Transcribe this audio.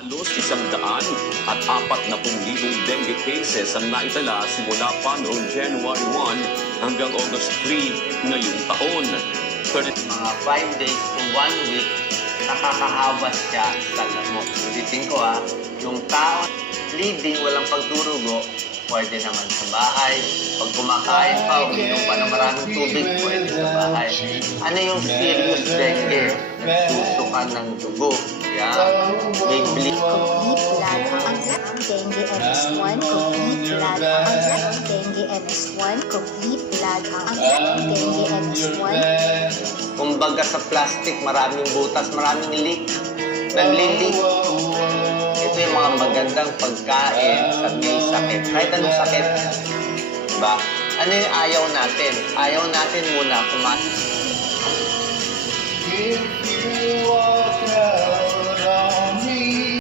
Halos 140,000 dengue cases ang naitala simula pa noong January 1 hanggang August 3 ngayong taon. Mga 5 days to 1 week, nakakahawas siya sa lamok. Ulitin ko yung tao bleeding, walang pagdurugo, pwede naman sa bahay. Pag kumakain pa, uminom pa ng maraming tubig, pwede sa bahay. Ano yung serious dengue? Nagsusukan ng dugo. Yan. May bleed. Complete blood ang dengue MS1, complete blood ang dengue MS1, complete blood ang dengue MS1. Kumbaga sa plastic, maraming butas, maraming leak. Nagli-leak. Ito yung mga magandang pagkain sa may sakit. Kahit anong sakit. Diba? Ano yung ayaw natin? Ayaw natin muna kumain.